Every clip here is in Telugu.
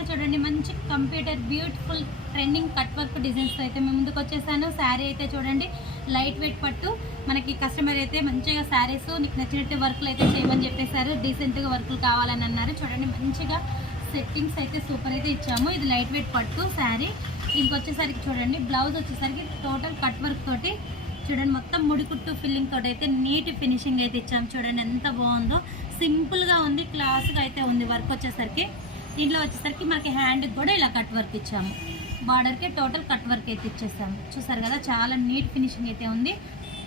ఇవాళ చూడండి మంచి computer beautiful trending cut work డిజైన్స్తో అయితే మేము ముందుకు వచ్చేసాను. శారీ అయితే చూడండి లైట్ వెయిట్ పట్టు. మనకి కస్టమర్ అయితే మంచిగా శారీస్ నీకు నచ్చినట్టు వర్క్లు అయితే చేయమని చెప్పేశారు. డీసెంట్గా వర్క్లు కావాలని అన్నారు. చూడండి మంచిగా సెట్టింగ్స్ అయితే సూపర్ అయితే ఇచ్చాము. ఇది లైట్ వెయిట్ పట్టు శారీ. దీనికి వచ్చేసరికి చూడండి బ్లౌజ్ వచ్చేసరికి టోటల్ కట్ వర్క్ తోటి చూడండి మొత్తం ముడికుట్టు ఫిల్లింగ్ తోటి అయితే నీట్ ఫినిషింగ్ అయితే ఇచ్చాము. చూడండి ఎంత బాగుందో, సింపుల్గా ఉంది, క్లాస్గా అయితే ఉంది వర్క్ వచ్చేసరికి. దీంట్లో వచ్చేసరికి మనకి హ్యాండ్కి కూడా ఇలా కట్ వర్క్ ఇచ్చాము. బార్డర్కి టోటల్ కట్ వర్క్ అయితే ఇచ్చేసాము. చూసారు కదా చాలా నీట్ ఫినిషింగ్ అయితే ఉంది.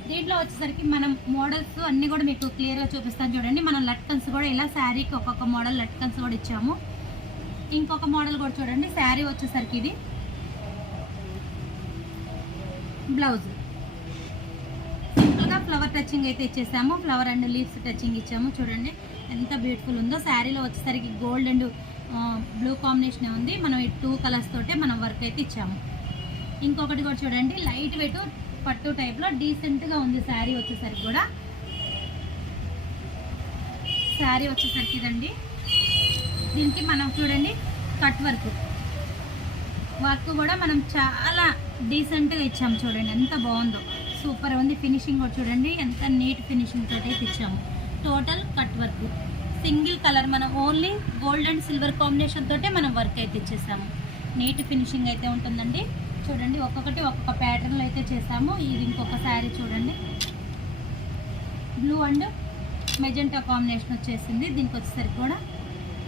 దీంట్లో వచ్చేసరికి మనం మోడల్స్ అన్నీ కూడా మీకు క్లియర్గా చూపిస్తాను. చూడండి మనం లట్కన్స్ కూడా ఇలా శారీకి ఒక్కొక్క మోడల్ లట్కన్స్ కూడా ఇచ్చాము. ఇంకొక మోడల్ కూడా చూడండి శారీ వచ్చేసరికి ఇది బ్లౌజ్ సింపుల్గా ఫ్లవర్ టచింగ్ అయితే ఇచ్చేసాము. ఫ్లవర్ అండ్ లీవ్స్ టచింగ్ ఇచ్చాము. చూడండి ఎంత బ్యూటిఫుల్ ఉందో. శారీలో వచ్చేసరికి గోల్డ్ అండ్ బ్లూ కాంబినేషన్ ఉంది. మనం ఈ 2 కలర్స్ తోటే మనం వర్క్ అయితే ఇచ్చాము. ఇంకొకటి కూడా చూడండి లైట్ వెయిట్ పట్టు టైప్లో డీసెంట్గా ఉంది శారీ వచ్చేసరికి కూడా. శారీ వచ్చేసరికి ఇదండి. దీనికి మనం చూడండి కట్ వర్క్ కూడా మనం చాలా డీసెంట్గా ఇచ్చాము. చూడండి ఎంత బాగుందో, సూపర్ ఉంది. ఫినిషింగ్ కూడా చూడండి ఎంత నీట్ ఫినిషింగ్ తోటి అయితే ఇచ్చాము. Total cut work single colour, మనం only gold and silver combination తోటే మనం వర్క్ అయితే ఇచ్చేసాము. నీట్ ఫినిషింగ్ అయితే ఉంటుందండి. చూడండి ఒక్కొక్కటి ఒక్కొక్క ప్యాటర్న్లో అయితే చేసాము. ఇది ఇంకొక శారీ చూడండి బ్లూ అండ్ మెజెంటా కాంబినేషన్ వచ్చేసింది. దీనికి వచ్చేసరికి కూడా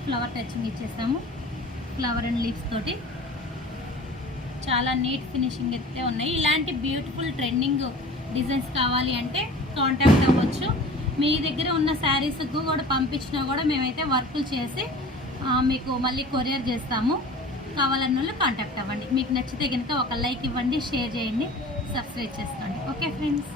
ఫ్లవర్ టచింగ్ ఇచ్చేసాము. ఫ్లవర్ అండ్ లీవ్స్ తోటి చాలా నీట్ ఫినిషింగ్ అయితే ఉన్నాయి. ఇలాంటి బ్యూటిఫుల్ ట్రెండింగ్ డిజైన్స్ కావాలి అంటే కాంటాక్ట్ అవ్వచ్చు. మీ దగ్గర ఉన్న శారీస్కి కూడా పంపించినా కూడా మేమైతే వర్కులు చేసి మీకు మళ్ళీ కొరియర్ చేస్తాము. కావాలన్న వాళ్ళు కాంటాక్ట్ అవ్వండి. మీకు నచ్చితే కనుక ఒక లైక్ ఇవ్వండి, షేర్ చేయండి, సబ్స్క్రైబ్ చేసుకోండి. Okay friends.